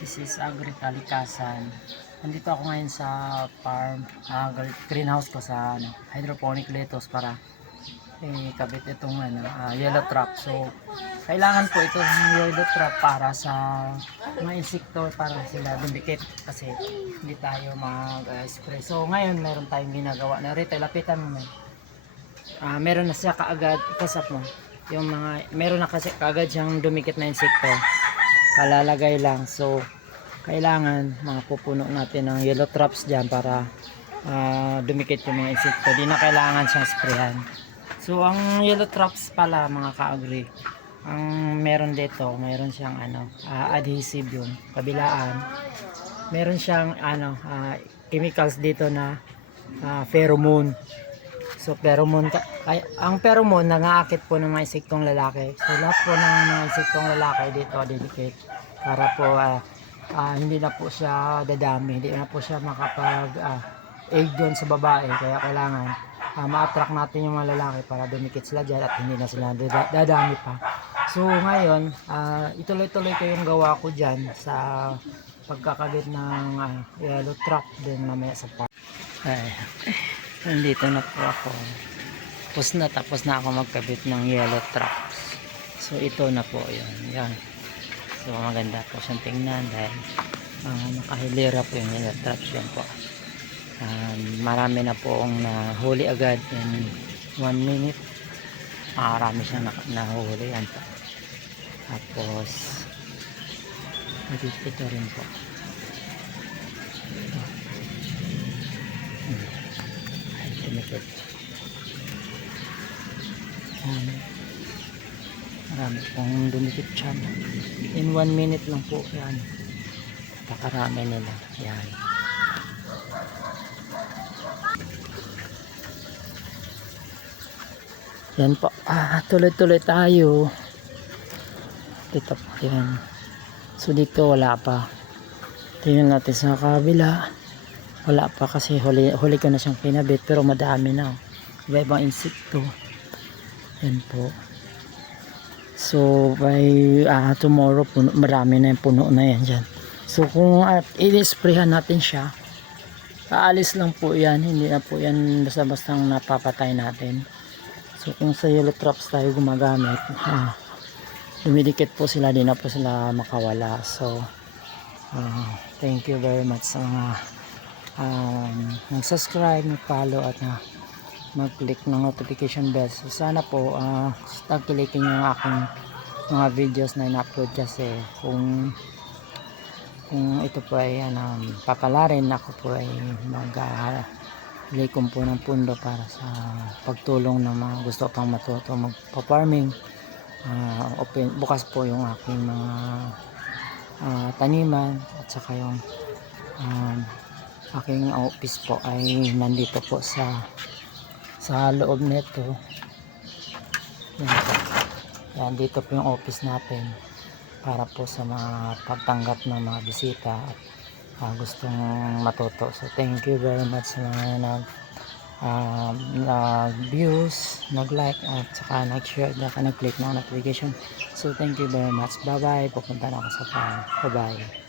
This is Agri Kalikasan. Nandito ako ngayon sa farm, greenhouse ko sa hydroponic lettuce para kabit itong yellow trap. So kailangan po ito ng yellow trap para sa mga insekto, para sila dumikit kasi hindi tayo mag-spray. So ngayon meron tayong ginagawa na rito. Lapitan mo na. Meron na siya kaagad, ikasap mo yung meron na kasi kaagad siyang dumikit na insekto, kalalagay lang. So kailangan pupuno natin ng yellow traps dyan para dumikit yung mga insekto. Di na kailangan siyang sprayhan. So ang yellow traps pala mga ka-agri, ang meron dito, meron siyang adhesive yung kabilaan. Meron siyang chemicals dito na pheromone. So pheromone, ang pheromone nangaakit po ng mga insektong lalaki. So lahat po ng mga insektong lalaki dito didikit para po hindi na po siya dadami, hindi na po siya makapag egg doon sa babae. Kaya kailangan ma-attract natin yung mga lalaki para dumikit sila dyan at hindi na sila dadami pa. So ngayon ituloy-tuloy ko yung gawa ko dyan sa pagkakabit ng yellow trap din mamaya sa park. Nandito na po ako. Tapos na ako magkabit ng yellow traps. So ito na po yun. Yan. So maganda po siyang tingnan dahil nakahilera po yung yellow traps. Yan po. Marami na po ang nahuli agad in 1 minute. Marami siyang nahuli. Yan po. Tapos ito rin po. Dumikit. Marami pong dumikit siya. In 1 minute lang po yan. Pakarami nila. Yan. Yan po. Tuloy-tuloy tayo. Dito po yan. So dito wala pa. Tingnan natin sa kabila. Wala pa kasi huli ko na siyang kinabit, pero madami na. Iba-ibang insekto. Yan po. So by tomorrow marami na yung puno na yan dyan. So kung i-sprayhan natin siya, aalis lang po yan. Hindi na po yan basta-bastang napapatay natin. So kung sa yellow traps tayo gumagamit, dumidikit po sila, di na po sila makawala. So thank you very much sa mga mag-subscribe, mag-follow at mag-click ng notification bell. So sana po tagkilikin yung aking mga videos na in-upload kasi kung ito po ay papalarin, ako po ay mag-likom po ng pundo para sa pagtulong ng mga gusto pang matuto magpa-farming. Bukas po yung aking mga taniman at saka yung aking office po ay nandito po sa loob nito. Yan, dito po yung office natin para po sa mga pagtanggap ng mga bisita at gustong matuto. So thank you very much sa mga nag-views, nag-like at saka nag-share at nag-click ng notification. So thank you very much. Bye bye. Pupunta na ako sa farm. Bye bye.